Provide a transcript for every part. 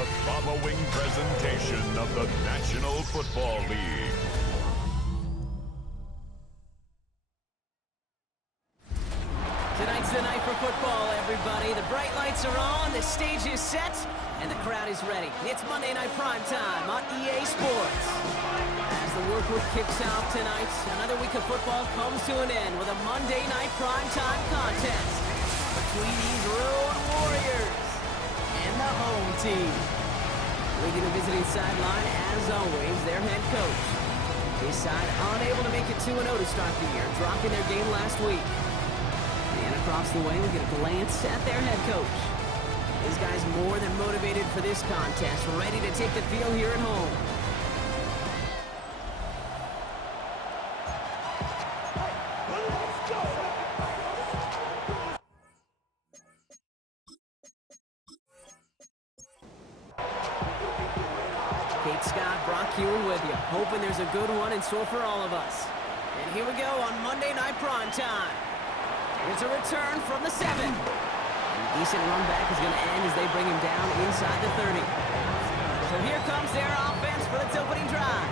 the following presentation of the National Football League. Tonight's the night for football, everybody. The bright lights are on, the stage is set, and the crowd is ready. It's Monday Night Prime Time on EA Sports. As the work week kicks off tonight, another week of football comes to an end with a Monday Night Prime Time contest between these road warriors and the home team. Leading the visiting sideline, as always, their head coach. His side unable to make it 2-0 to start the year, dropping their game last week. And across the way, we get a glance at their head coach. This guy's more than motivated for this contest, ready to take the field here at home. Kate Scott, Brock Hewen with you, hoping there's a good one in store for all of us. And here we go on Monday Night Prime Time. Here's a return from the 7. And a decent run back is going to end as they bring him down inside the 30. So here comes their offense for its opening drive.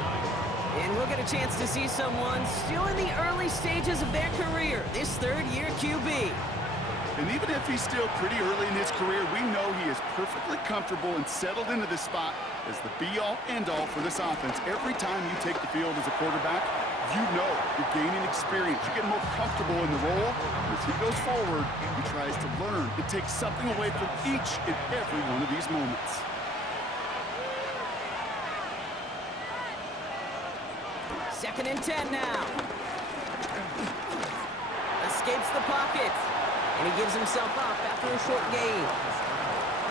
And we'll get a chance to see someone still in the early stages of their career, this third-year QB. And even if he's still pretty early in his career, we know he is perfectly comfortable and settled into this spot as the be-all, end-all for this offense. Every time you take the field as a quarterback, you know you're gaining experience. You get more comfortable in the role. As he goes forward, he tries to learn and take something away from each and every one of these moments. Second and 10 now. Escapes the pocket. And he gives himself up after a short gain.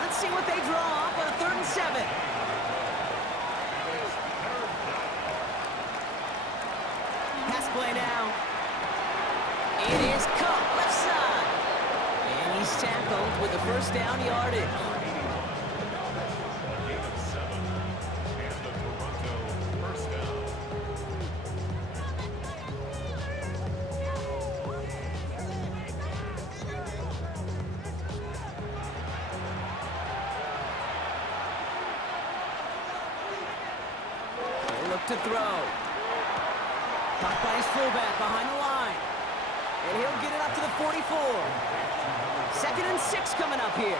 Let's see what they draw up on a 3rd and 7. Pass play now. It is cut left side. And he's tackled with the first down yardage. To throw. Caught by his fullback behind the line. And he'll get it up to the 44. 2nd and 6 coming up here.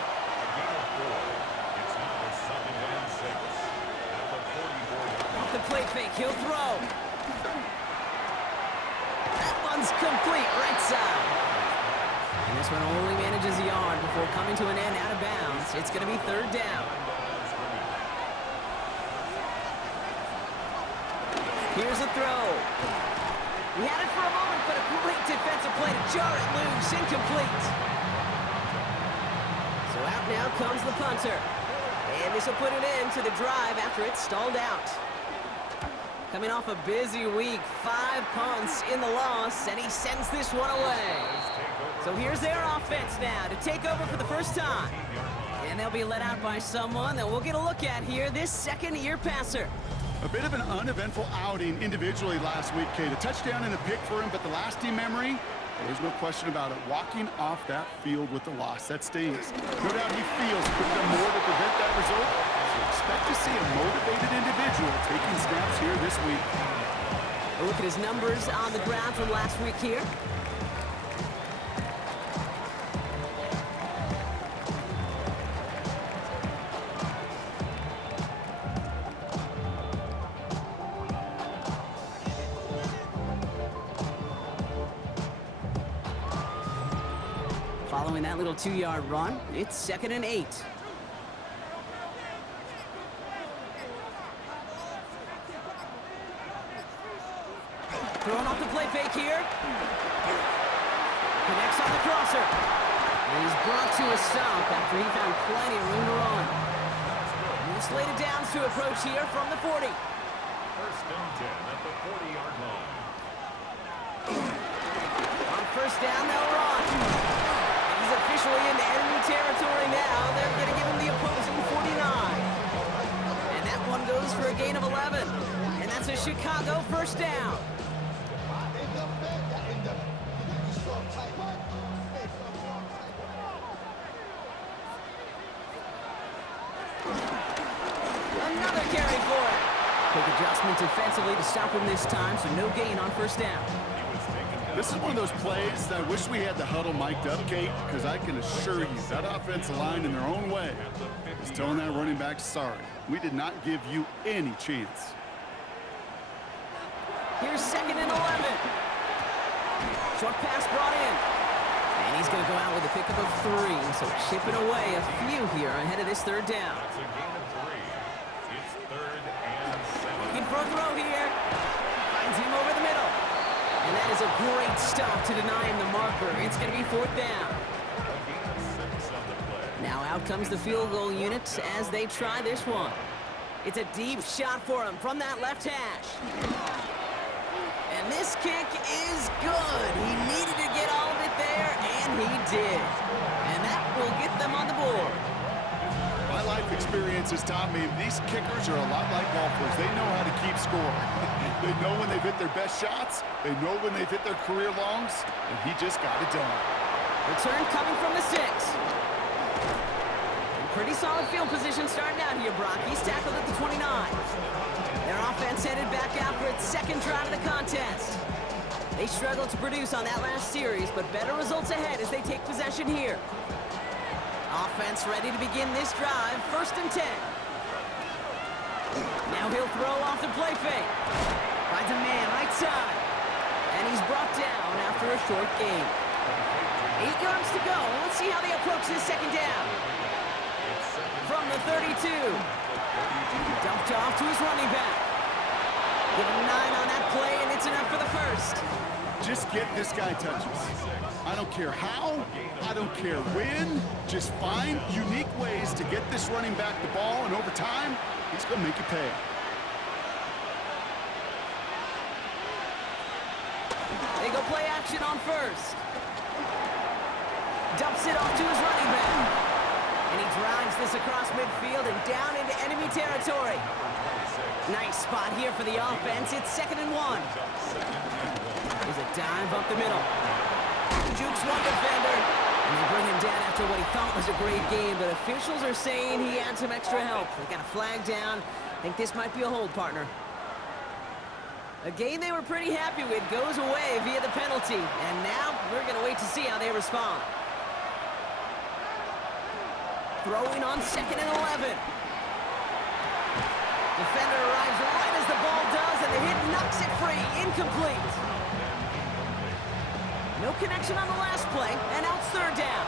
Off the play fake, he'll throw. That one's complete, right side. And this one only manages a yard before coming to an end out of bounds. It's going to be 3rd down. Here's a throw. He had it for a moment, but a great defensive play to jar it loose. Incomplete. So out now comes the punter. And this will put an end to the drive after it's stalled out. Coming off a busy week, 5 punts in the loss, and he sends this one away. So here's their offense now to take over for the first time. And they'll be let out by someone that we'll get a look at here, this second-year passer. A bit of an uneventful outing individually last week, Kate. A touchdown and a pick for him, but the lasting memory, well, there's no question about it. Walking off that field with the loss, that stings. No doubt he feels he could have done more to prevent that result. So expect to see a motivated individual taking snaps here this week. A look at his numbers on the ground from last week here. Following that little 2-yard run, it's 2nd and 8. Throwing off the play fake here. Connects on the crosser. And he's brought to a stop after he found plenty of room to run. And he's slated downs to approach here from the 40. 1st and 10 at the 40-yard line. On 1st down, they'll run. He's officially into enemy territory now. They're going to give him the opposing 49. And that one goes for a gain of 11. And that's a Chicago 1st down. another carry for it. Quick adjustment defensively to stop him this time, so no gain on first down. This is one of those plays that I wish we had the huddle mic'd up, Kate, because I can assure you that offensive line in their own way is telling that running back, sorry, we did not give you any chance. Here's 2nd and 11. Short pass brought in. And he's going to go out with a pickup of 3, so chipping away a few here ahead of this 3rd down. It's a gain of 3. It's 3rd and 7. Looking for a throw here. Finds him over the middle. And that is a great stop to deny him the marker. It's going to be 4th down. A gain of 6 on the play. Now out comes the field goal unit as they try this one. It's a deep shot for him from that left hash. And this kick is good. He needed to get all of it there, and he did. And that will get them on the board. My life experience has taught me these kickers are a lot like golfers. They know how to keep score. They know when they've hit their best shots. They know when they've hit their career longs, and he just got it done. Return coming from the 6. Pretty solid field position starting out here, Brock. He's tackled at the 29. Their offense headed back out for its 2nd drive of the contest. They struggled to produce on that last series, but better results ahead as they take possession here. Offense ready to begin this drive, 1st and 10. Now he'll throw off the play fake. Finds a man right side. And he's brought down after a short gain. 8 yards to go. Let's see how they approach this 2nd down. From the 32. Dumped off to his running back. Give him 9 on that play, and it's enough for the 1st. Just get this guy touches. I don't care how, I don't care when. Just find unique ways to get this running back the ball, and over time, he's going to make you pay. They go play action on 1st. Dumps it off to his running back. And he drives this across midfield and down into enemy territory. Nice spot here for the offense. It's 2nd and 1. There's a dive up the middle. Jukes one defender. And they bring him down after what he thought was a great game, but officials are saying he had some extra help. They got a flag down. I think this might be a hold, partner. A game they were pretty happy with goes away via the penalty. And now we're going to wait to see how they respond. Throwing on 2nd and 11. Defender arrives right as the ball does, and the hit knocks it free. Incomplete. No connection on the last play, and now it's 3rd down.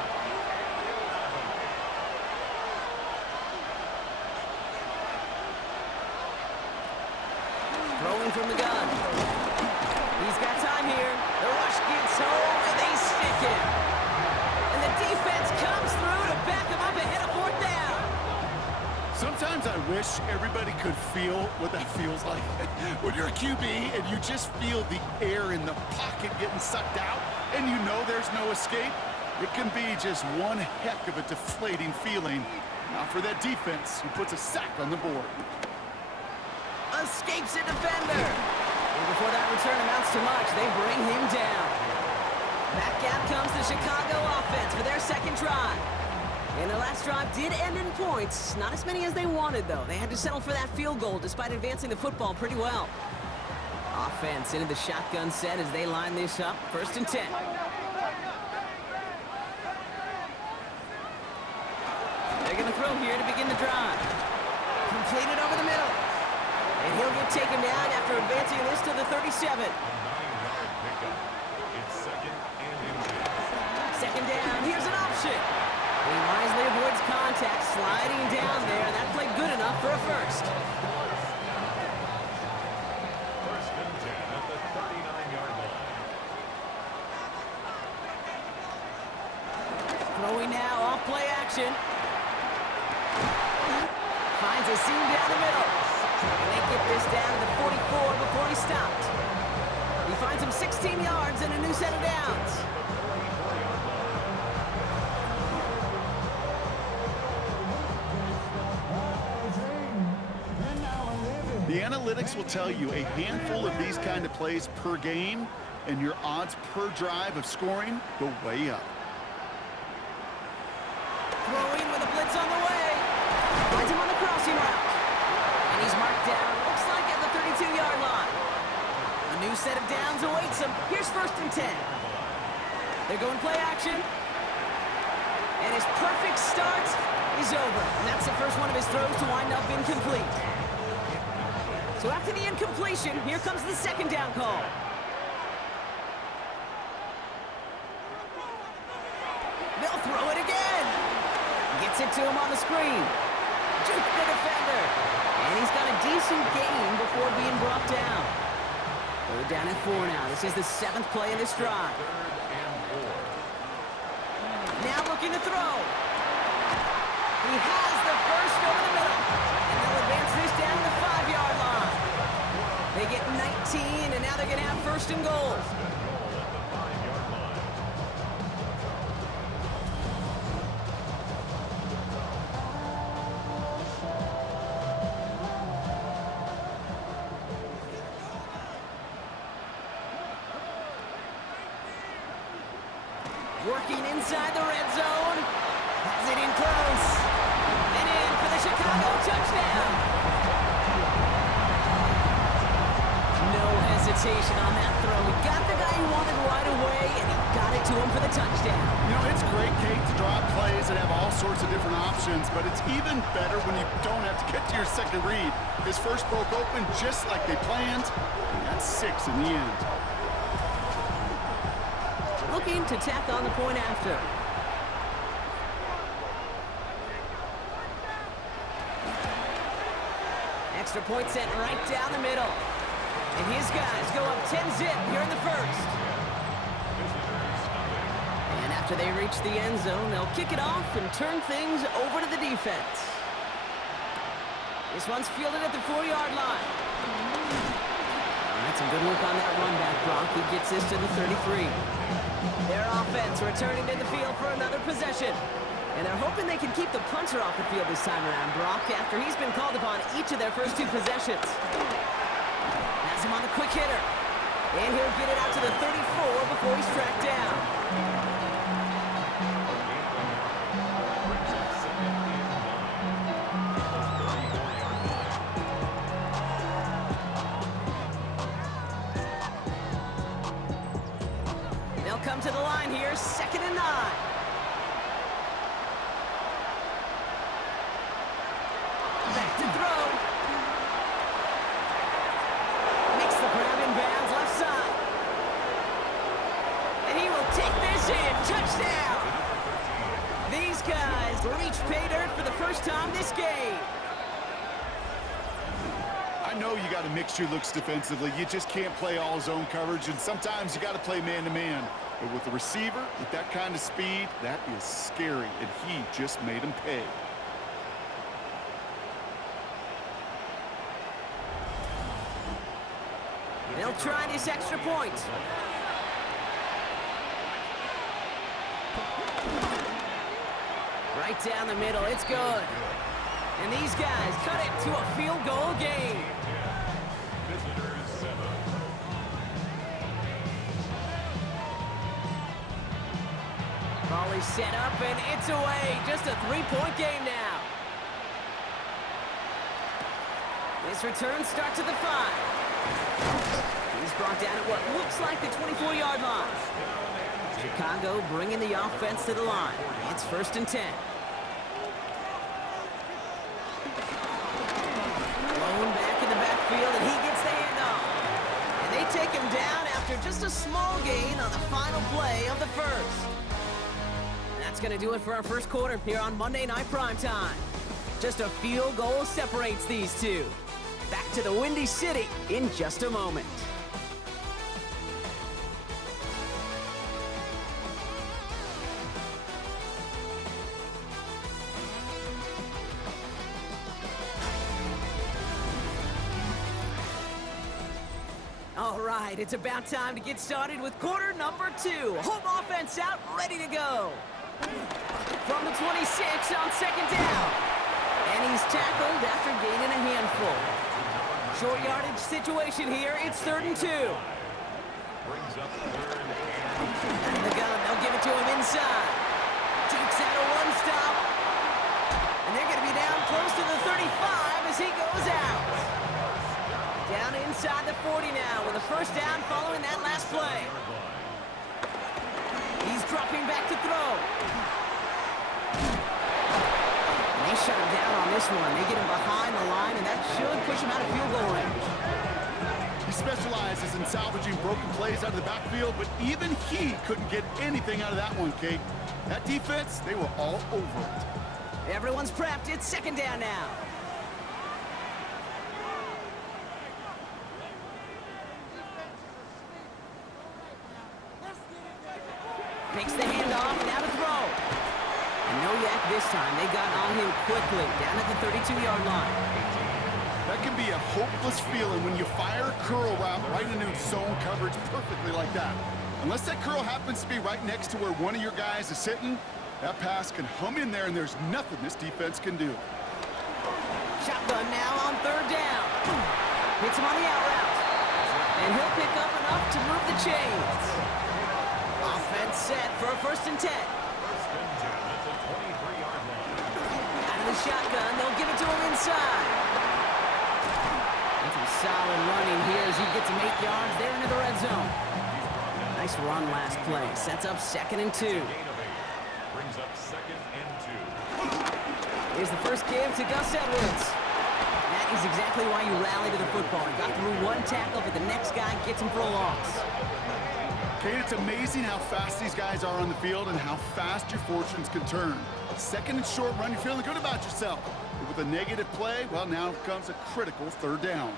Throwing from the gun. He's got time here. The rush gets home, and they stick him. And the defense comes through to back him up ahead of 4th down. Sometimes I wish everybody could feel what that feels like. When you're a QB and you just feel the air in the pocket getting sucked out and you know there's no escape, it can be just one heck of a deflating feeling. Not for that defense who puts a sack on the board. Escapes a defender. And before that return amounts to much, they bring him down. Back out comes the Chicago offense for their 2nd drive. And the last drive did end in points. Not as many as they wanted, though. They had to settle for that field goal despite advancing the football pretty well. Offense into the shotgun set as they line this up. 1st and 10. They're going to throw here to begin the drive. Completed over the middle. And he'll get taken down after advancing this to the 37. A 9-yard pickup. It's 2nd and inches. 2nd down. Here's an option. He wisely avoids contact, sliding down there. That played good enough for a 1st. 1st and 10 at the 39-yard line. Throwing now off play action. Finds a seam down the middle. And they get this down to the 44 before he stopped. He finds him 16 yards and a new set of downs. The analytics will tell you a handful of these kind of plays per game, and your odds per drive of scoring go way up. Throwing with a blitz on the way. Finds him on the crossing route. And And he's marked down, looks like at the 32-yard line. A new set of downs awaits him. Here's 1st and 10. They're going play action. And his perfect start is over. And that's the first one of his throws to wind up incomplete. So after the incompletion, here comes the 2nd down call. They'll throw it again. Gets it to him on the screen. Juke the defender. And he's got a decent gain before being brought down. 3rd down and 4 now. This is the 7th play in this drive. Now looking to throw. He has the first over the middle. And they'll advance this down to the 5-yard line. They get 19, and now they're going to have 1st and goal. Working inside the red zone. Has it in close. And in for the Chicago touchdown. No hesitation on that throw. He got the guy he wanted right away, and he got it to him for the touchdown. You know, it's great, Kate, to draw plays and have all sorts of different options, but it's even better when you don't have to get to your second read. His first broke open just like they planned, and that's 6 in the end. Looking to tack on the point after. Extra point sent right down the middle. And his guys go up 10-zip here in the 1st. And after they reach the end zone, they'll kick it off and turn things over to the defense. This one's fielded at the 4-yard line. That's some good work on that run back, Brock. He gets this to the 33. Their offense returning to the field for another possession. And they're hoping they can keep the punter off the field this time around, Brock, after he's been called upon each of their first 2 possessions. Has him on the quick hitter. And he'll get it out to the 34 before he's tracked down. Come to the line here, 2nd and 9. Back to throw. Makes the grab in bounds left side. And he will take this in. Touchdown. These guys reach pay dirt for the first time this game. I know you got to mix your looks defensively. You just can't play all zone coverage, and sometimes you got to play man-to-man. But with a receiver with that kind of speed, that is scary, and he just made him pay. They'll try this extra point. Right down the middle, it's good. And these guys cut it to a field goal game. Ball is set up, and it's away. Just a 3-point game now. This return starts at the 5. He's brought down at what looks like the 24-yard line. Chicago bringing the offense to the line. It's 1st and 10. Blown back in the backfield, and he gets the handoff. And they take him down after just a small gain on the final play of the 1st. That's going to do it for our first quarter here on Monday Night Primetime. Just a field goal separates these two. Back to the Windy City in just a moment. All right, it's about time to get started with quarter number 2. Home offense out, ready to go. From the 26 on 2nd down. And he's tackled after gaining a handful. Short yardage situation here. It's 3rd and 2. Brings up 3rd and Out of the gun, they'll give it to him inside. Takes out a 1-stop. And they're going to be down close to the 35 as he goes out. Down inside the 40 now with a first down following that last play. He's dropping back to throw. And they shut him down on this one. They get him behind the line, and that should push him out of field goal range. He specializes in salvaging broken plays out of the backfield, but even he couldn't get anything out of that one, Kate. That defense, they were all over it. Everyone's prepped. It's second down now. Makes the handoff, now to throw. And no yak this time. They got on him quickly, down at the 32-yard line. That can be a hopeless feeling when you fire a curl route right into zone coverage perfectly like that. Unless that curl happens to be right next to where one of your guys is sitting, that pass can hum in there and there's nothing this defense can do. Shotgun now on third down. Hits him on the out route. And he'll pick up enough to move the chains. Offense set for a 1st and 10. Out of the shotgun, they'll give it to him inside. And some solid running here as he gets him 8 yards there into the red zone. Nice run last play. Sets up 2nd and 2. Brings up 2nd and 2. Here's the first give to Gus Edwards. That is exactly why you rally to the football. He got through one tackle, but the next guy gets him for a loss. Kate, it's amazing how fast these guys are on the field and how fast your fortunes can turn. 2nd and short run, you're feeling good about yourself. But with a negative play, well, now comes a critical 3rd down.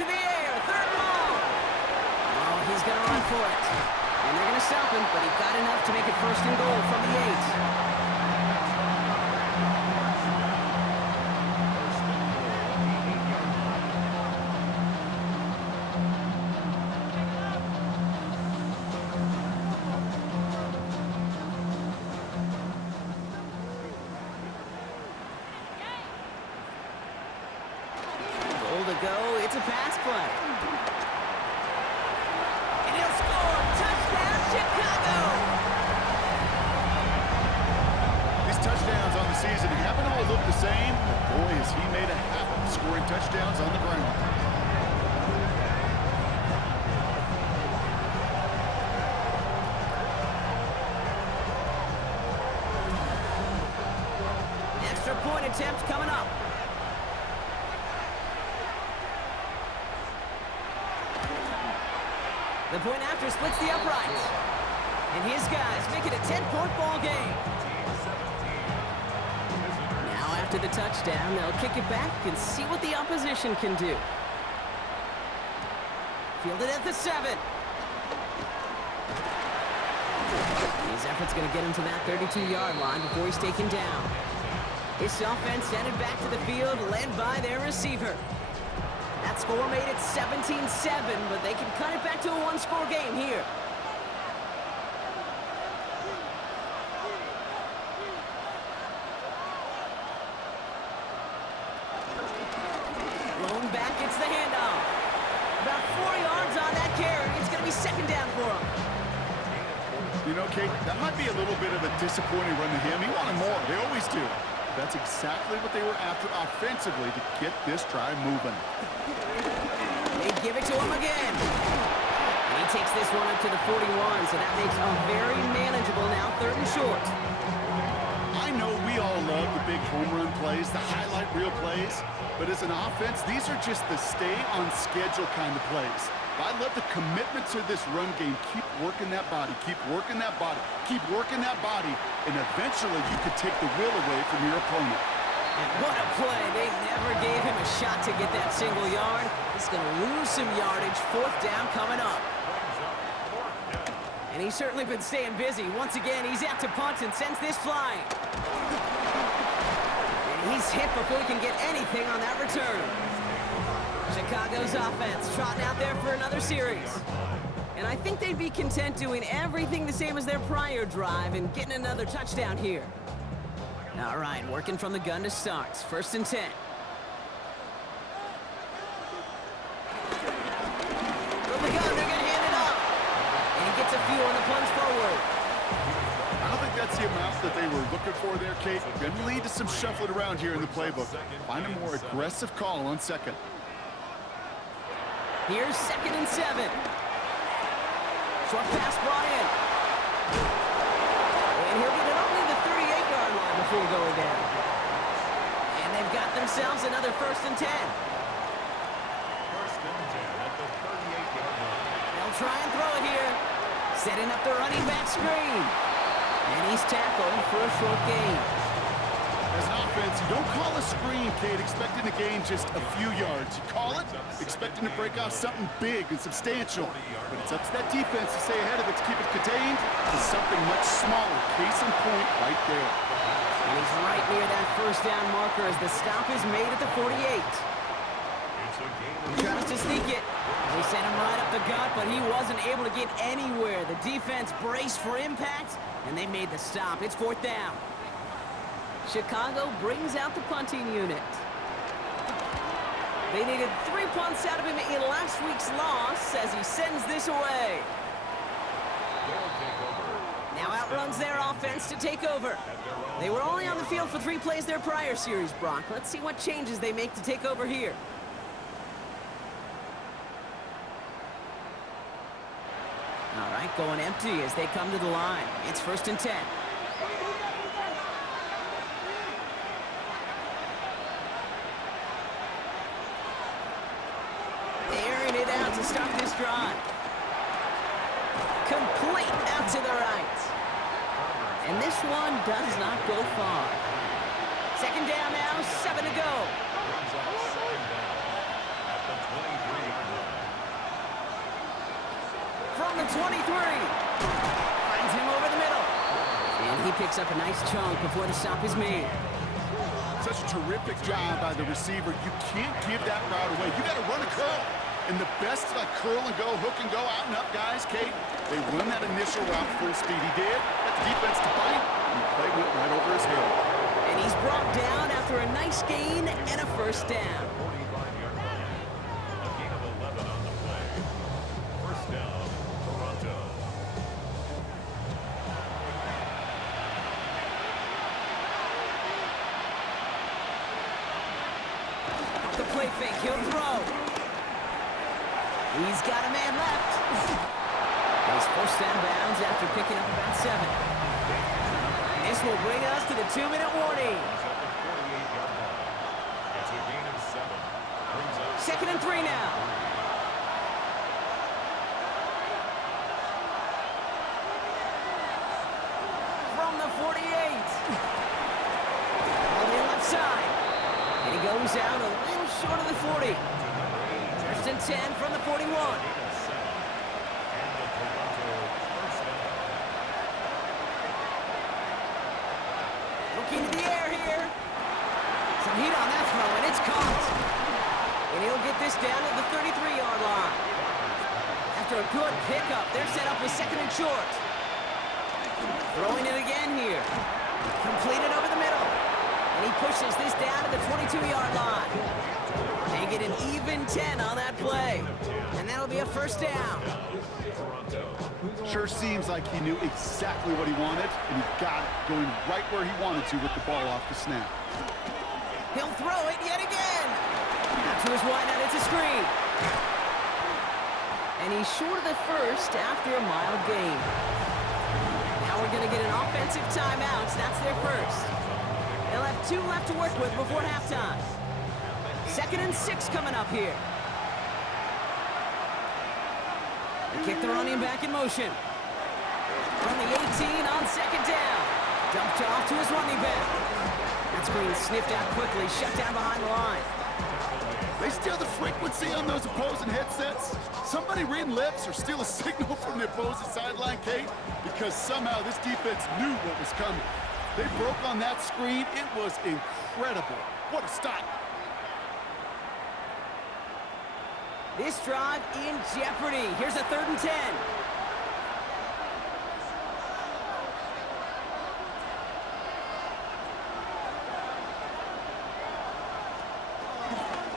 To the air, 3rd and long. Oh, he's going to run for it. And they're going to stop him, but he got enough to make it 1st and goal from the 8. It's a pass play. And he'll score. Touchdown, Chicago! These touchdowns on the season haven't all looked the same, but boy, has he made a habit of scoring touchdowns on the ground. Extra point attempt coming up. The point after splits the uprights. And his guys make it a 10-point ball game. Now after the touchdown, they'll kick it back and see what the opposition can do. Fielded at the 7. His effort's going to get him to that 32-yard line before he's taken down. This offense headed back to the field, led by their receiver. That score made it 17-7, but they can cut it back to a one-score game here. Rolling back, gets the handoff. About 4 yards on that carry. It's going to be 2nd down for him. You know, Kate, that might be a little bit of a disappointing run to him. He wanted more. They always do. That's exactly what they were after offensively to get this drive moving. They give it to him again. And he takes this one up to the 41, so that makes a very manageable now 3rd and short. I know we all love the big home run plays, the highlight reel plays, but as an offense, these are just the stay-on-schedule kind of plays. I love the commitment to this run game. Keep working that body, keep working that body, keep working that body, and eventually you could take the will away from your opponent. And what a play. They never gave him a shot to get that single yard. He's going to lose some yardage. 4th down coming up. And he's certainly been staying busy. Once again, he's out to punt and sends this flying. And he's hit before he can get anything on that return. Chicago's offense trotting out there for another series. And I think they'd be content doing everything the same as their prior drive and getting another touchdown here. All right, working from the gun to start. 1st and 10. From the gun, they're going to hand it off. And he gets a few on the plunge forward. I don't think that's the amount that they were looking for there, Kate. Going to lead to some shuffling around here in the playbook. Find a more aggressive call on second. Here's 2nd and 7. Short pass brought in. And he'll get it only the 38-yard line before going down. And they've got themselves another 1st and 10. 1st and 10 at the 38-yard line. They'll try and throw it here. Setting up the running back screen. And he's tackled for a short gain. As an offense, you don't call a screen, Kate, expecting to gain just a few yards. You call it expecting to break off something big and substantial. But it's up to that defense to stay ahead of it, to keep it contained to something much smaller. Case in point right there. And he's right near that 1st down marker as the stop is made at the 48. He tries to sneak it. They sent him right up the gut, but he wasn't able to get anywhere. The defense braced for impact, and they made the stop. It's 4th down. Chicago brings out the punting unit. They needed 3 punts out of him in last week's loss as he sends this away. Now outruns their offense to take over. They were only on the field for 3 plays their prior series, Brock. Let's see what changes they make to take over here. All right, going empty as they come to the line. It's 1st and 10. Airing it out to start this drive. Complete out to the right. And this one does not go far. 2nd down now, 7 to go. From the 23. Finds him over the middle. And he picks up a nice chunk before the stop is made. Such a terrific job by the receiver. You can't give that route away. You got to run a curl. And the best like curl and go, hook and go, out and up guys, Kate, they run that initial route full speed. He did. Got the defense to bite, and the play went right over his head. And he's brought down after a nice gain and a 1st down. 45-yard line. A gain of 11 on the play. 1st down, Toronto. Off the play fake, he'll throw. He's got a man left. And he's forced down bounds after picking up about 7. This will bring us to the 2-minute warning. It's a gain of 7. Brings up 2nd and 3 now. From the 48. On the left side. And he goes out a little short of the 40. 1st and 10 from the 41. Looking to the air here. Some heat on that throw, and it's caught. And he'll get this down at the 33-yard line. After a good pickup, they're set up with 2nd and short. Throwing it again here. Completed over the middle. And he pushes this down to the 22-yard line. They get an even 10 on that play. And that'll be a 1st down. Sure seems like he knew exactly what he wanted, and he got it going right where he wanted to with the ball off the snap. He'll throw it yet again. Now to his wideout, it's a screen. And he's short of the 1st after a mild gain. Now we're going to get an offensive timeout. That's their 1st. They'll have 2 left to work with before halftime. 2nd and 6 coming up here. They kick the running back in motion. From the 18 on 2nd down. Dumped off to his running back. That screen sniffed out quickly, shut down behind the line. They steal the frequency on those opposing headsets. Somebody reading lips or steal a signal from the opposing sideline, Kate, because somehow this defense knew what was coming. They broke on that screen. It was incredible. What a stop. This drive in jeopardy. Here's a 3rd and 10.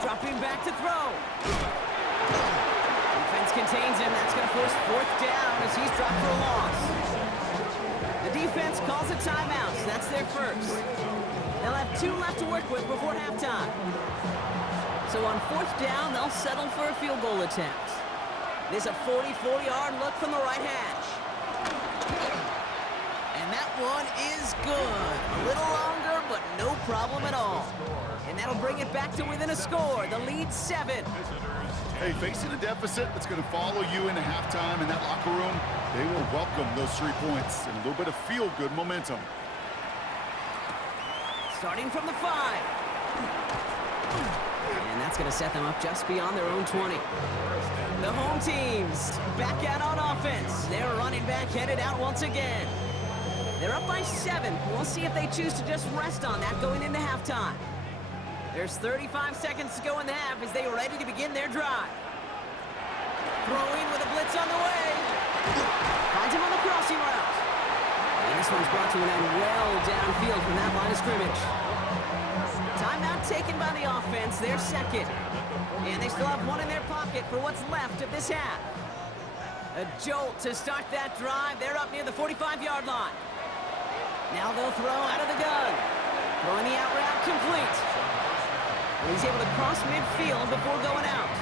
Dropping back to throw. Defense contains him. That's going to force 4th down as he's dropped for a loss. The The defense calls a timeout, so that's their first. They'll have 2 left to work with before halftime. So on 4th down, they'll settle for a field goal attempt. There's a 44-yard look from the right hash. And that one is good. A little longer, but no problem at all. And that'll bring it back to within a score. The lead 7. Hey, facing a deficit that's going to follow you into halftime in that locker room, they will welcome those 3 points and a little bit of feel-good momentum. Starting from the 5. And that's going to set them up just beyond their own 20. The home teams back out on offense. Their running back headed out once again. They're up by 7. We'll see if they choose to just rest on that going into halftime. There's 35 seconds to go in the half as they are ready to begin their drive. Throwing with a blitz on the way. Finds him on the crossing route. And this one's brought to an end well downfield from that line of scrimmage. Timeout taken by the offense, their second. And they still have 1 in their pocket for what's left of this half. A jolt to start that drive. They're up near the 45-yard line. Now they'll throw out of the gun. Throwing the out route complete. And he's able to cross midfield before going out.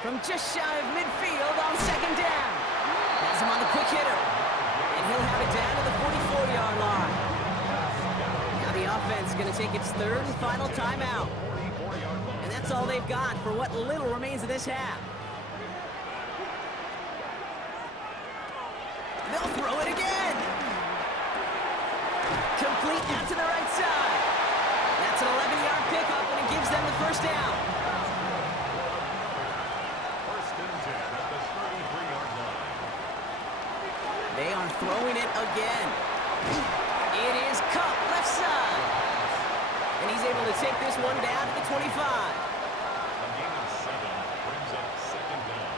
From just shy of midfield on 2nd down. Has him on the quick hitter. And he'll have it down to the 44-yard line. Now the offense is going to take its 3rd and final timeout. And that's all they've got for what little remains of this half. They'll throw it again. Complete out to the right side. That's an 11-yard pickup, and it gives them the 1st down. They are throwing it again. It is cut left side. And he's able to take this one down to the 25. A gain of 7 brings up 2nd down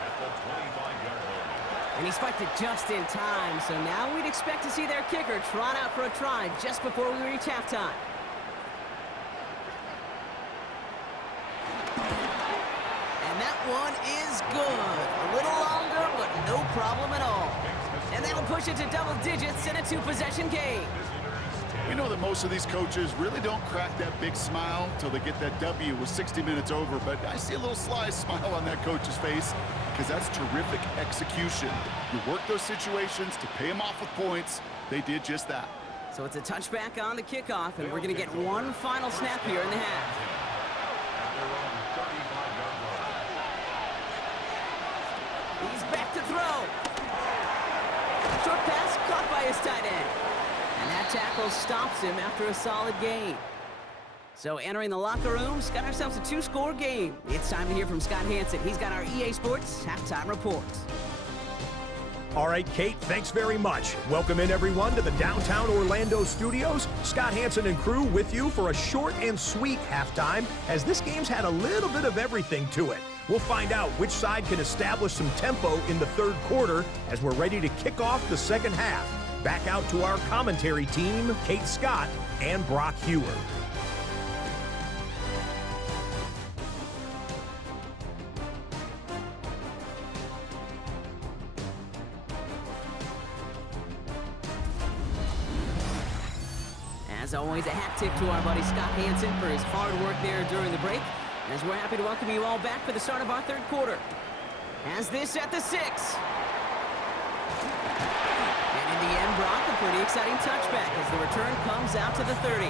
at the 25-yard line. And he spiked it just in time, so now we'd expect to see their kicker trot out for a try just before we reach halftime. And that one is good. A little longer, but no problem at all. And that'll push it to double digits in a 2-possession game. We know that most of these coaches really don't crack that big smile until they get that W with 60 minutes over, but I see a little sly smile on that coach's face because that's terrific execution. You work those situations to pay them off with points. They did just that. So it's a touchback on the kickoff, and we're going to get one final snap here in the half. He's back to throw. Short pass caught by his tight end. And that tackle stops him after a solid gain. So entering the locker room, got ourselves a 2-score game. It's time to hear from Scott Hansen. He's got our EA Sports halftime reports. All right, Kate, thanks very much. Welcome in, everyone, to the downtown Orlando studios. Scott Hansen and crew with you for a short and sweet halftime, as this game's had a little bit of everything to it. We'll find out which side can establish some tempo in the 3rd quarter as we're ready to kick off the 2nd half. Back out to our commentary team, Kate Scott and Brock Hewer. As always, a hat tip to our buddy Scott Hansen for his hard work there during the break, as we're happy to welcome you all back for the start of our 3rd quarter. As this at the 6. And in the end, Brock, a pretty exciting touchback as the return comes out to the 30.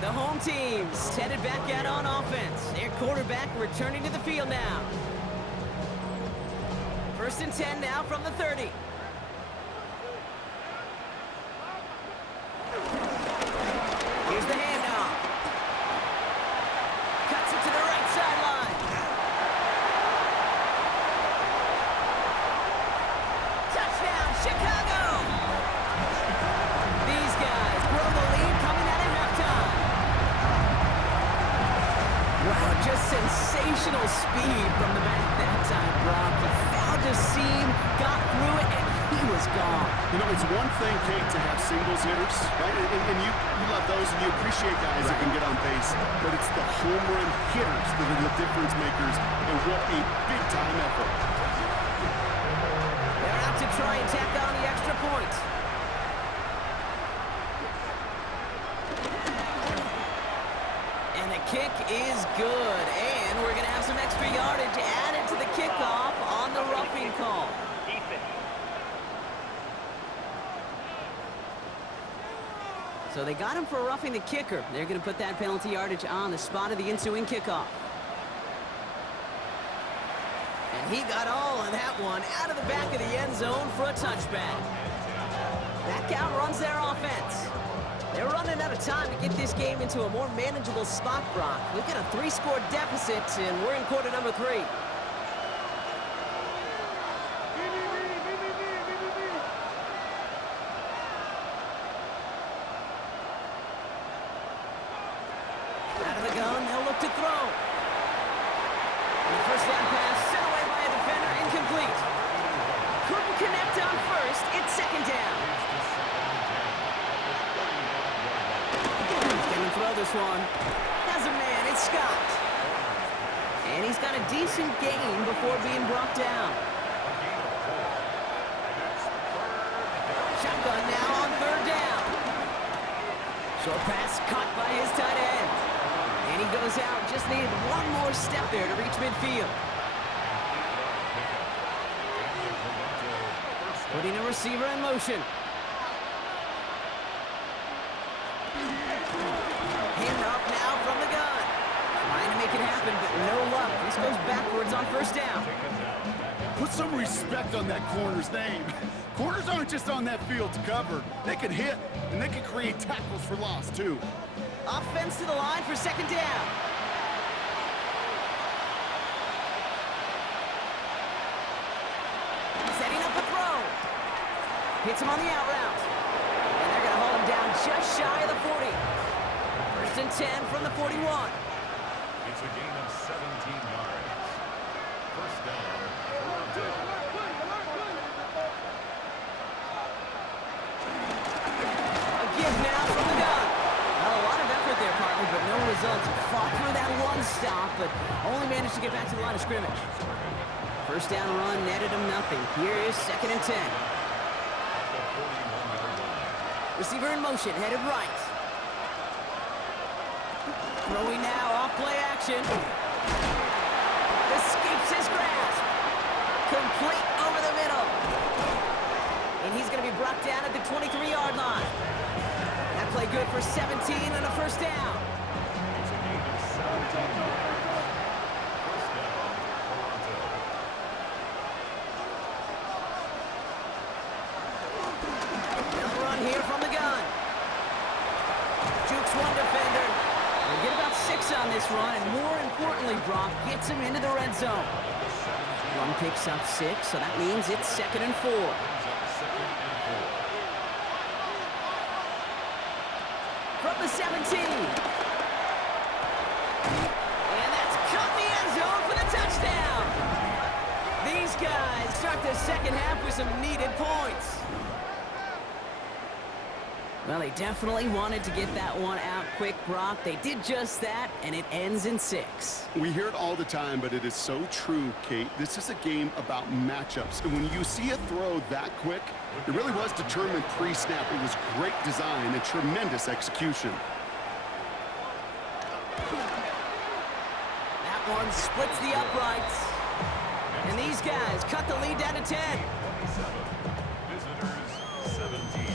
The home team's headed back out on offense. Their quarterback returning to the field now. 1st and 10 now from the 30. Here's the handoff. Cuts it to the right sideline. Touchdown, Chicago! These guys grow the lead coming out of halftime. Wow, just sensational speed from the back that time, Brock. He found a seam, got through it, and he was gone. You know, it's one thing, Kate, to have singles hitters, right? And you love those, and you appreciate guys that can get on base. But it's the home run hitters that are the difference makers, and what a big-time effort. They're out to try and tack on the extra point. And the kick is good. And we're going to have some extra yardage added to the kickoff on the roughing call. So they got him for roughing the kicker. They're going to put that penalty yardage on the spot of the ensuing kickoff. And he got all of that one out of the back of the end zone for a touchback. That outruns their offense. They're running out of time to get this game into a more manageable spot, Brock. We've got a 3-score deficit, and we're in quarter number 3. Out of the gun, they'll look to throw. And the first down pass sent away by a defender, incomplete. Couldn't connect on first, it's second down. He's going to throw this one. Has a man, it's Scott. And he's got a decent gain before being brought down. Shotgun now on third down. Short pass caught by his tight end. And he goes out, just needed one more step there to reach midfield. Putting a receiver in motion. Handoff now from the gun. Trying to make it happen, but no luck. This goes backwards on first down. Put some respect on that corner's name. Corners aren't just on that field to cover. They can hit, and they can create tackles for loss, too. Offense to the line for second down. Setting up a throw. Hits him on the out route. And they're going to hold him down just shy of the 40. First and 10 from the 41. It's a gain of 17 yards. First down, Toronto. A give now from the gun. Well, a lot of effort there, partner, but no results. Fought through that one stop, but only managed to get back to the line of scrimmage. First down run netted him nothing. Here is second and 10. Receiver in motion, headed right. Throwing now, off play action. Escapes his grasp. Complete over the middle. And he's going to be brought down at the 23-yard line. That play good for 17 and a first down. It's a gain of 17 yards. First down, Toronto. Now run here from the gun. Jukes one defender. We'll get about 6 on this run, and more importantly, Brock gets him into the red zone. One picks up 6, so that means it's second and 4. From the 17. And that's caught in the end zone for the touchdown. These guys start the second half with some needed points. Well, they definitely wanted to get that one out quick, Brock. They did just that, and it ends in 6. We hear it all the time, but it is so true, Kate. This is a game about matchups. And when you see a throw that quick, it really was determined pre-snap. It was great design and tremendous execution. That one splits the uprights. And these guys cut the lead down to 10. Visitors, 17.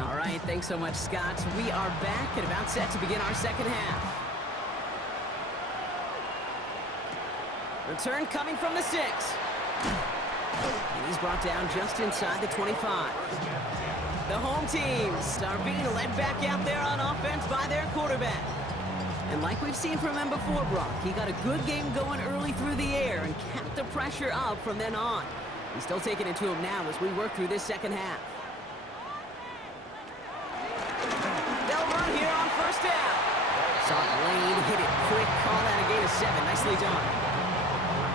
All right, thanks so much, Scott. We are back and about set to begin our second half. Return coming from the 6. And he's brought down just inside the 25. The home teams are being led back out there on offense by their quarterback. And like we've seen from him before, Brock, he got a good game going early through the air and kept the pressure up from then on. He's still taking it to him now as we work through this second half. They'll run here on first down. Saw the lane, hit it quick, call that a gain of 7. Nicely done.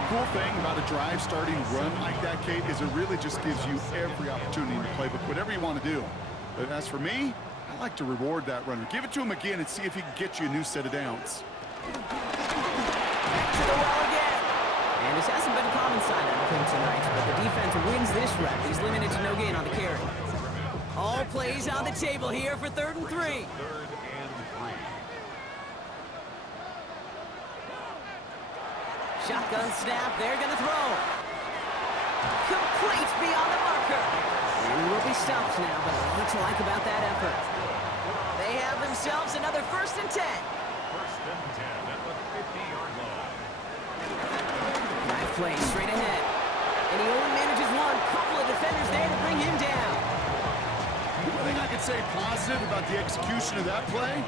Cool thing about a drive starting run like that, Kate, is it really just gives you every opportunity in the playbook, whatever you want to do. But as for me, I like to reward that runner. Give it to him again and see if he can get you a new set of downs. Back to the well again. And this hasn't been a common side out of him tonight, but the defense wins this rep. He's limited to no gain on the carry. All plays on the table here for 3rd and 3. 3rd and 3. Shotgun snap, they're gonna throw. Complete beyond the marker. And he will be stopped now, but what to like about that effort? They have themselves another 1st and 10. 1st and 10 at the 50-yard line. Drive play straight ahead. And he only manages one. Couple of defenders there to bring him down. One thing I could say positive about the execution of that play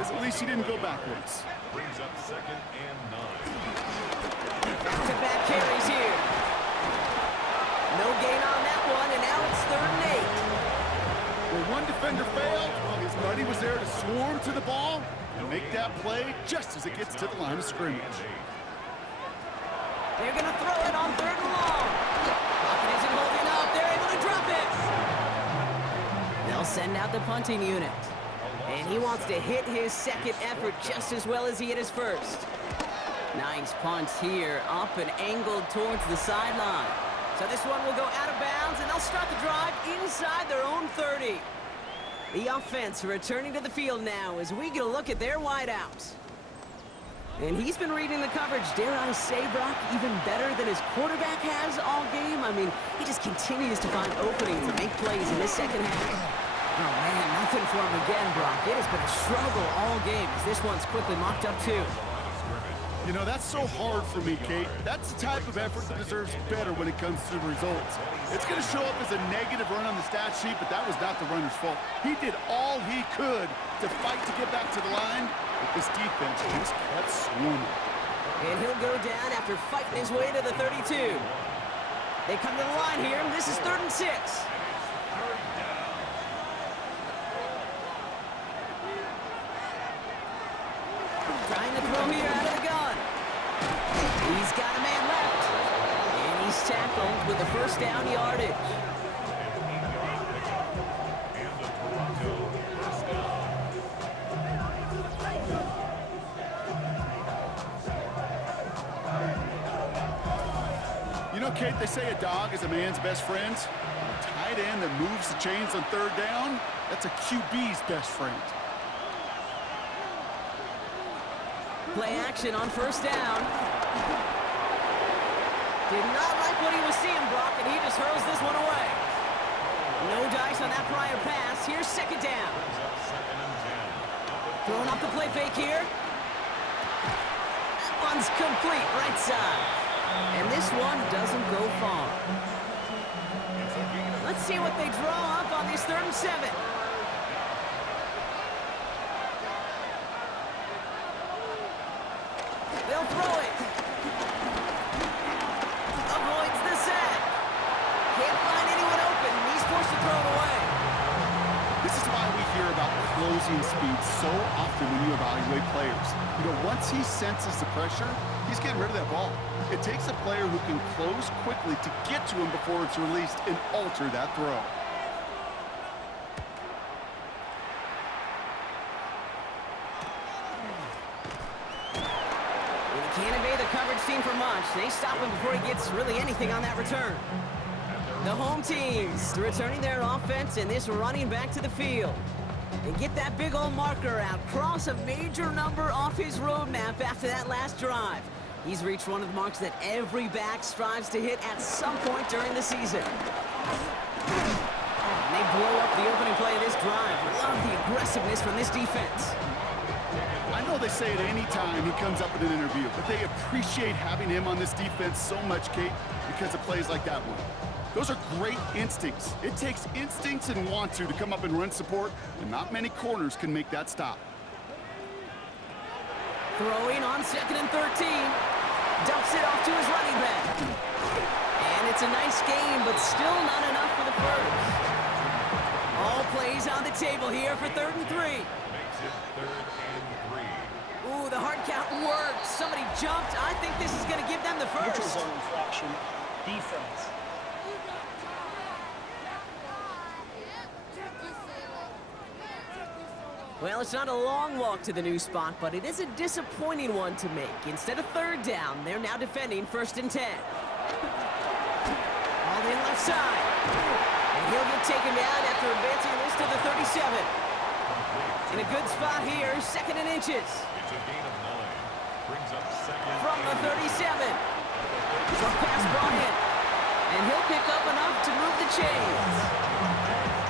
is at least he didn't go backwards. Brings up 2nd and 9. Back-to-back carries here. No gain on that one, and now it's 3rd and 8. Well, one defender failed while his buddy was there to swarm to the ball and make that play just as it gets to the line of scrimmage. They're going to throw it on 3rd and long. Pocket isn't holding up. They're able to drop it. They'll send out the punting unit. And he wants to hit his 2nd effort just as well as he hit his 1st. Nice punt here, up and angled towards the sideline. So this one will go out of bounds, and they'll start the drive inside their own 30. The offense returning to the field now as we get a look at their wideouts. And he's been reading the coverage, dare I say, Brock, even better than his quarterback has all game. I mean, he just continues to find openings and make plays in this 2nd half. Oh, man, nothing for him again, Brock. It has been a struggle all game as this one's quickly mocked up, too. You know, that's so hard for me, Kate. That's the type of effort that deserves better when it comes to the results. It's going to show up as a negative run on the stat sheet, but that was not the runner's fault. He did all he could to fight to get back to the line, but this defense just kept swarming. And he'll go down after fighting his way to the 32. They come to the line here, and this is 3rd and 6. Trying to throw here out of the gun. He's got a man left. And he's tackled with the 1st down yardage. You know, Kate, they say a dog is a man's best friend. A tight end that moves the chains on 3rd down, that's a QB's best friend. Play action on 1st down. Did not like what he was seeing, Brock, and he just hurls this one away. No dice on that prior pass. Here's 2nd down. Throwing off the play fake here. That one's complete, right side. And this one doesn't go far. Let's see what they draw up on this 3rd and 7. They'll throw it. Avoids the sack. Can't find anyone open. He's forced to throw it away. This is why we hear about closing speed so often when you evaluate players. You know, once he senses the pressure, he's getting rid of that ball. It takes a player who can close quickly to get to him before it's released and alter that throw. Can't evade the coverage team for much. They stop him before he gets really anything on that return. The home teams returning their offense and this running back to the field. And get that big old marker out. Cross a major number off his roadmap after that last drive. He's reached one of the marks that every back strives to hit at some point during the season. And they blow up the opening play of this drive. Love the aggressiveness from this defense. I know they say it any time he comes up with an interview, but they appreciate having him on this defense so much, Kate, because of plays like that one. Those are great instincts. It takes instincts and want to come up and run support, and not many corners can make that stop. Throwing on 2nd and 13. Dumps it off to his running back. And it's a nice game, but still not enough for the 1st. All plays on the table here for 3rd and 3. Makes it 3rd and 3. Ooh, the hard count worked. Somebody jumped. I think this is going to give them the the first. Neutral zone infraction defense. Well, it's not a long walk to the new spot, but it is a disappointing one to make. Instead of third down, they're now defending 1st and 10. All in left side. And he'll get taken down after advancing this to the 37. In a good spot here, 2nd and inches. It's a gain of 9. Brings up 2nd. From the 37. Some pass brought in. And he'll pick up enough to move the chains.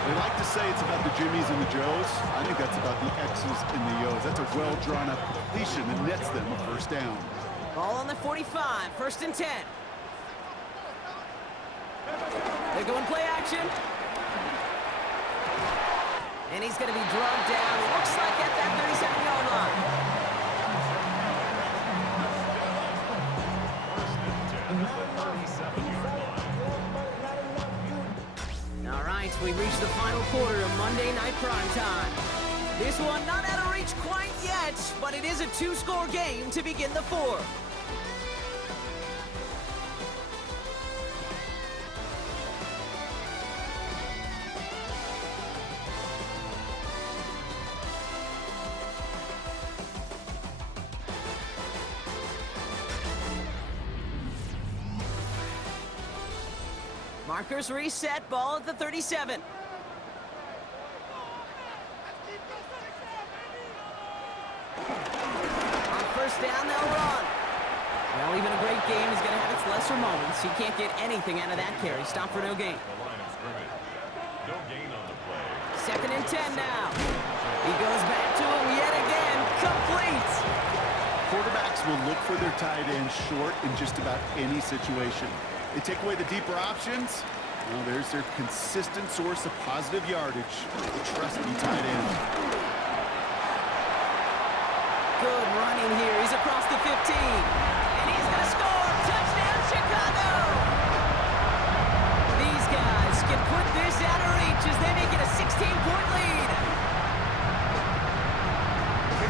They like to say it's about the Jimmies and the Joes. I think that's about the X's and the O's. That's a well-drawn-up completion that nets them a 1st down. Ball on the 45, 1st and 10. They're going play action. And he's going to be drugged down. It looks like at that 37-yard line. All right, we've reached the final quarter of Monday Night Primetime. This one not out of reach quite yet, but it is a 2-score game to begin the 4th. Markers reset, ball at the 37. On 1st down, they'll run. Well, even a great game is going to have its lesser moments. He can't get anything out of that carry. Stop for no gain. The line of scrimmage. No gain on the play. 2nd and 10 now. He goes back to him yet again. Complete. Quarterbacks will look for their tight end short in just about any situation. They take away the deeper options. Well, there's their consistent source of positive yardage. The trusty tight end. Good running here. He's across the 15. And he's going to score. Touchdown, Chicago. These guys can put this out of reach as they make it a 16-point lead.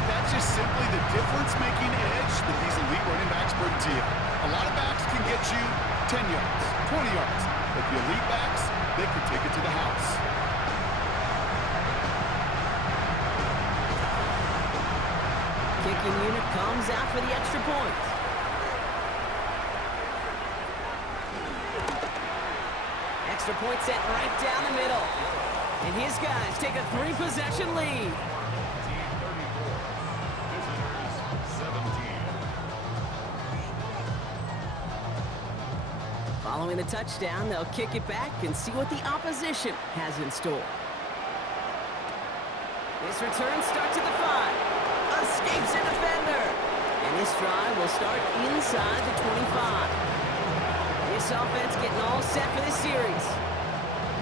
That's just simply the difference-making edge that these elite running backs bring to you. A lot of backs can get you 10 yards, 20 yards. But the elite backs, they can take it to the house. Kicking unit comes out for the extra point. Extra point set right down the middle. And his guys take a 3-possession lead. Team 34. Visitors 17. Following the touchdown, they'll kick it back and see what the opposition has in store. This return starts at the 5. Escapes a defender. And this drive will start inside the 25. This offense getting all set for this series.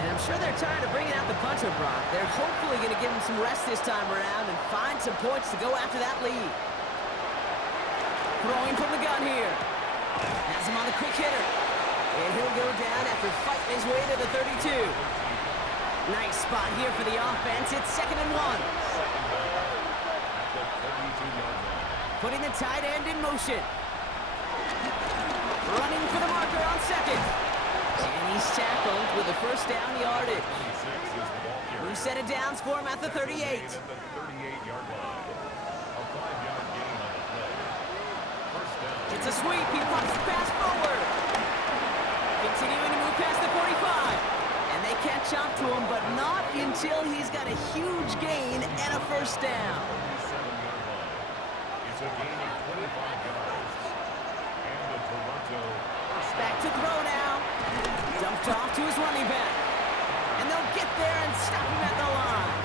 And I'm sure they're tired of bringing out the punter, Brock. They're hopefully going to give him some rest this time around and find some points to go after that lead. Throwing from the gun here. Has him on the quick hitter. And he'll go down after fighting his way to the 32. Nice spot here for the offense. It's 2nd and 1. Putting the tight end in motion. Running for the marker on 2nd. And he's tackled with a 1st down yardage. New set of downs for him at the 38. At the 38-yard line. A 5-yard gain on the play. 1st down. It's a sweep. He pops the pass forward. Continuing to move past the 45. And they catch up to him, but not until he's got a huge gain and a 1st down. 37-yard line. It's a gain of 25 yards. And the Toronto. Back to throw now. Dumped off to his running back. And they'll get there and stop him at the line.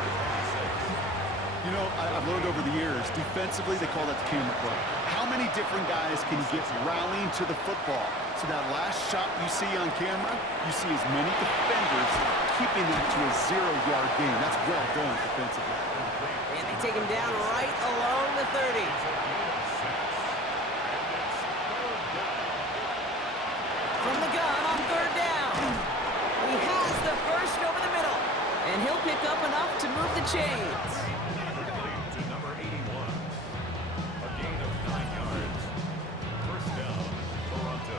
You know, I've learned over the years, defensively, they call that the camera play. How many different guys can get rallying to the football? So that last shot you see on camera, you see as many defenders keeping that to a 0-yard gain. That's well done defensively. And they take him down right along the 30. From the gun on 3rd down. He has the first over the middle. And he'll pick up enough to move the chains. To number 81. A gain of 9 yards. 1st down, Toronto.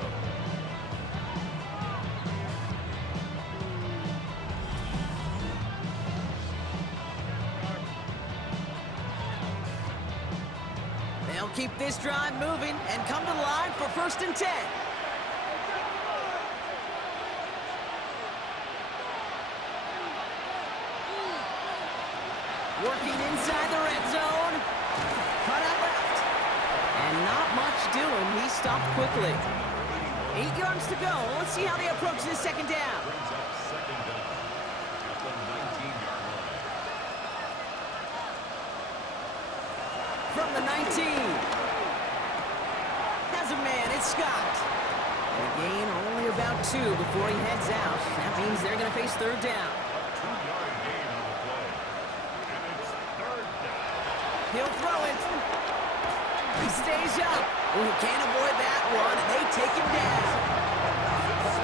They'll keep this drive moving and come to the line for 1st and 10. Working inside the red zone. Cut out left. And not much doing. He stopped quickly. 8 yards to go. Let's see how they approach this 2nd down. Brings up 2nd down at the 19-yard line. From the 19. Has a man. It's Scott. And a gain only about 2 before he heads out. That means they're going to face 3rd down. A 2-yard gain on the play. And it's 3rd down. He'll throw it. He stays up. Oh, can't avoid that one, and they take him down.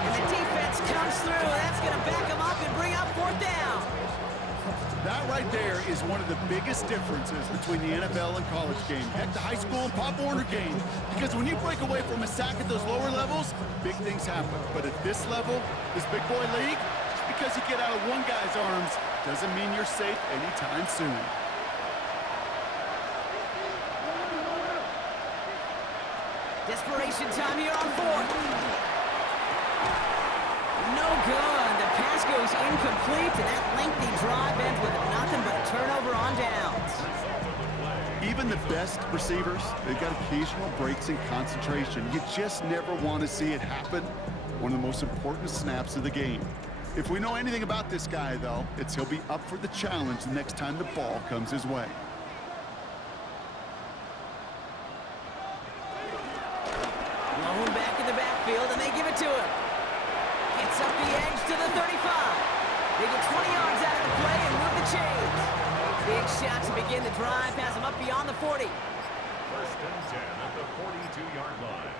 And the defense comes through. That's going to back him up and bring up 4th down. That right there is one of the biggest differences between the NFL and college game. Heck, the high school and Pop Warner game. Because when you break away from a sack at those lower levels, big things happen. But at this level, this big boy league, just because you get out of one guy's arms doesn't mean you're safe anytime soon. Desperation time here on 4th. No good. The pass goes incomplete, and that lengthy drive ends with nothing but a turnover on downs. Even the best receivers, they've got occasional breaks in concentration. You just never want to see it happen. One of the most important snaps of the game. If we know anything about this guy, though, it's he'll be up for the challenge the next time the ball comes his way. Lone back in the backfield, and they give it to him. Gets up the edge to the 35. They get 20 yards out of the play and move the chains. Big shot to begin the drive, has him up beyond the 40. 1st and 10 at the 42-yard line.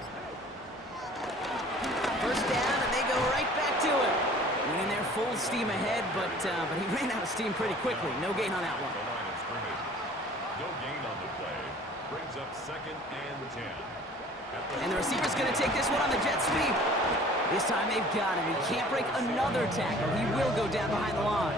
1st down, and they go right back to him. Winning their full steam ahead, but he ran out of steam pretty quickly. No gain on that one. The line of scrimmage. No gain on the play. Brings up 2nd and 10. And the receiver's going to take this one on the jet sweep. This time they've got him. He can't break another tackle. He will go down behind the line.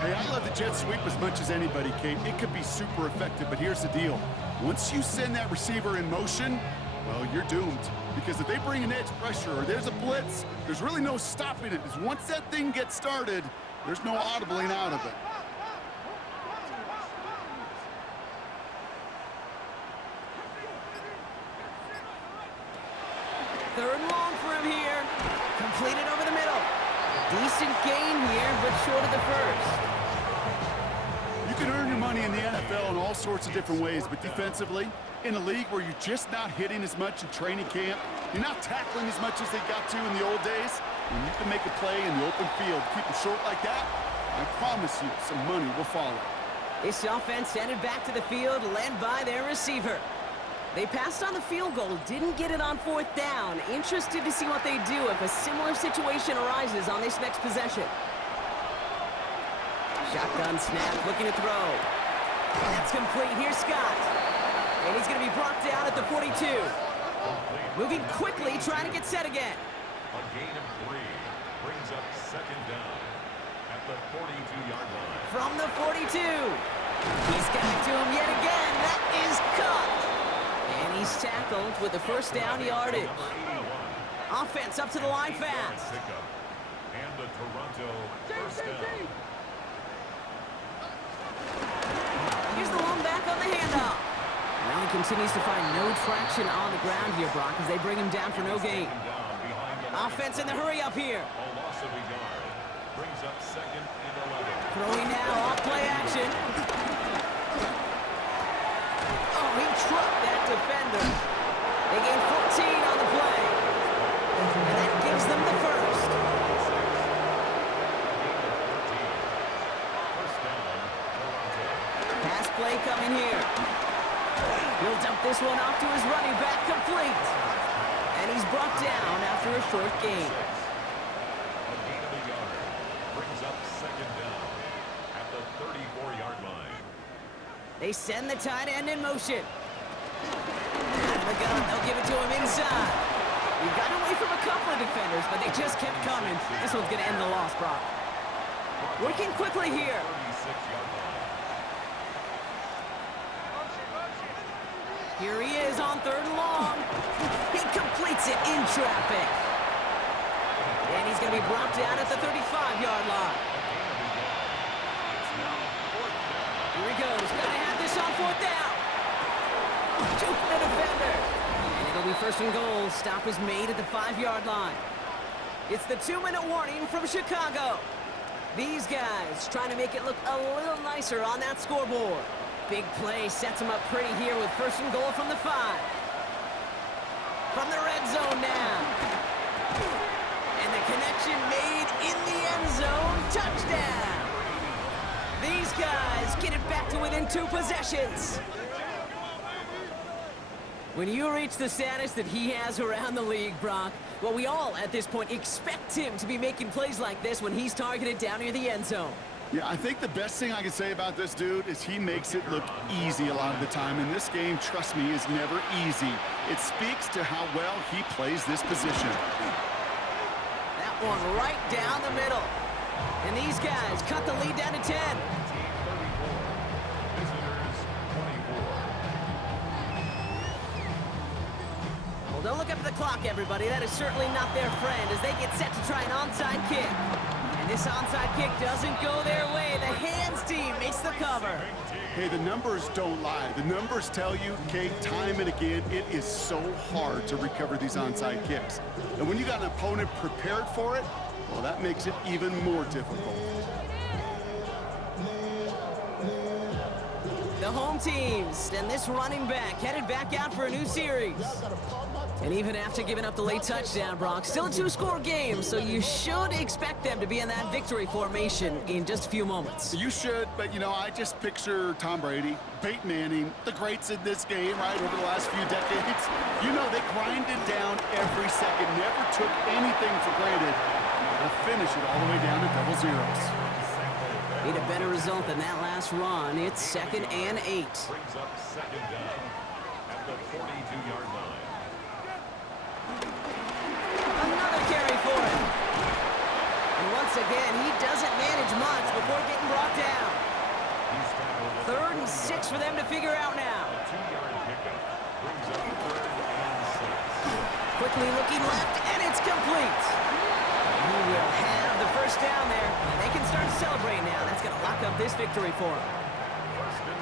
Hey, I love the jet sweep as much as anybody, Kate. It could be super effective, but here's the deal. Once you send that receiver in motion, well, you're doomed. Because if they bring an edge pressure or there's a blitz, there's really no stopping it. Because once that thing gets started, there's no audibling out of it. Third and long for him here. Completed over the middle. Decent gain here, but short of the first. You can earn your money in the NFL in all sorts of different ways, but defensively, in a league where you're just not hitting as much in training camp, you're not tackling as much as they got to in the old days, when you can make a play in the open field, keep them short like that, I promise you some money will follow. This offense headed back to the field, led by their receiver. They passed on the field goal, didn't get it on 4th down. Interested to see what they do if a similar situation arises on this next possession. Shotgun snap, looking to throw. That's complete. Here's Scott. And he's going to be brought down at the 42. Moving quickly, trying to get set again. A gain of 3 brings up 2nd down at the 42-yard line. From the 42. He's got it to him yet again. That is cut. And he's tackled with the 1st down yardage. Offense up to the line fast. And the Toronto 1st down. Here's the one back on the handoff. Well, he continues to find no traction on the ground here, Brock, as they bring him down for no gain. Offense in the hurry up here. A loss of a yard brings up 2nd and 11. Throwing now, off play action. Oh, he trucked that defender. They gain 14 on the play. And that gives them the first. Pass play coming here. He'll dump this one off to his running back, complete. And he's brought down after a short gain. A gain of a yard brings up 2nd down at the 34-yard line. They send the tight end in motion. Out of the gun, they'll give it to him inside. He got away from a couple of defenders, but they just kept coming. This one's going to end the loss, Brock. Working quickly here. 36-yard line. Here he is on 3rd and long. He completes it in traffic. And he's going to be brought down at the 35-yard line. Here he goes. Going to have this on 4th down. Juke the defender. And it'll be 1st and goal. Stop is made at the 5-yard line. It's the 2-minute warning from Chicago. These guys trying to make it look a little nicer on that scoreboard. Big play sets them up pretty here with 1st and goal from the 5. From the red zone now. And the connection made in the end zone. Touchdown. These guys get it back to within 2 possessions. When you reach the status that he has around the league, Brock, well, we all at this point expect him to be making plays like this when he's targeted down near the end zone. Yeah, I think the best thing I can say about this dude is he makes it look easy a lot of the time. And this game, trust me, is never easy. It speaks to how well he plays this position. That one right down the middle. And these guys cut the lead down to 10. Well, don't look up at the clock, everybody. That is certainly not their friend as they get set to try an onside kick. And this onside kick doesn't go their way. The hands team makes the cover. Hey, the numbers don't lie. The numbers tell you, Kate, time and again, it is so hard to recover these onside kicks. And when you got an opponent prepared for it, well, that makes it even more difficult. The home teams and this running back headed back out for a new series. And even after giving up the late touchdown, Brock, still a 2-score game, so you should expect them to be in that victory formation in just a few moments. You should, but, you know, I just picture Tom Brady, Peyton Manning, the greats in this game, right, over the last few decades. You know, they grinded down every second, never took anything for granted. They'll finish it all the way down to double zeros. Need a better result than that last run. It's 2nd and 8. Brings up 2nd down at the 42-yard line. Another carry for him. And once again, he doesn't manage much before getting brought down. 3rd and 6 for them to figure out now. A 2-yard pickup brings up 3rd and 6. Quickly looking left, and it's complete. He will have the 1st down there, and they can start to celebrate now. That's going to lock up this victory for them.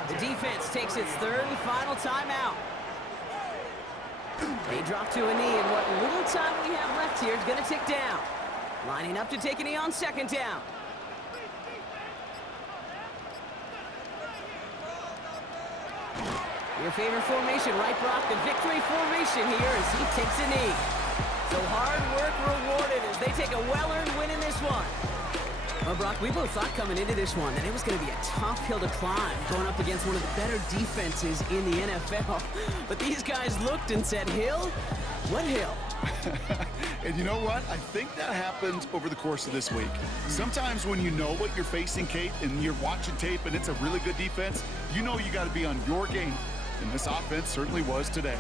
The defense takes its 3rd and final timeout. They drop to a knee, and what little time we have left here is going to tick down. Lining up to take a knee on 2nd down. Your favorite formation, right, Brock? The victory formation here as he takes a knee. So hard work rewarded as they take a well-earned win in this one. Well, Brock, we both thought coming into this one that it was going to be a tough hill to climb, going up against one of the better defenses in the NFL. But these guys looked and said, Hill? What hill? And you know what? I think that happened over the course of this week. Sometimes when you know what you're facing, Kate, and you're watching tape and it's a really good defense, you know you got to be on your game. And this offense certainly was today.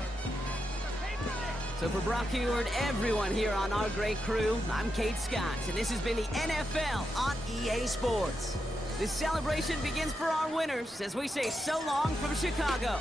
So for Brock Heward, everyone here on our great crew, I'm Kate Scott, and this has been the NFL on EA Sports. This celebration begins for our winners as we say so long from Chicago.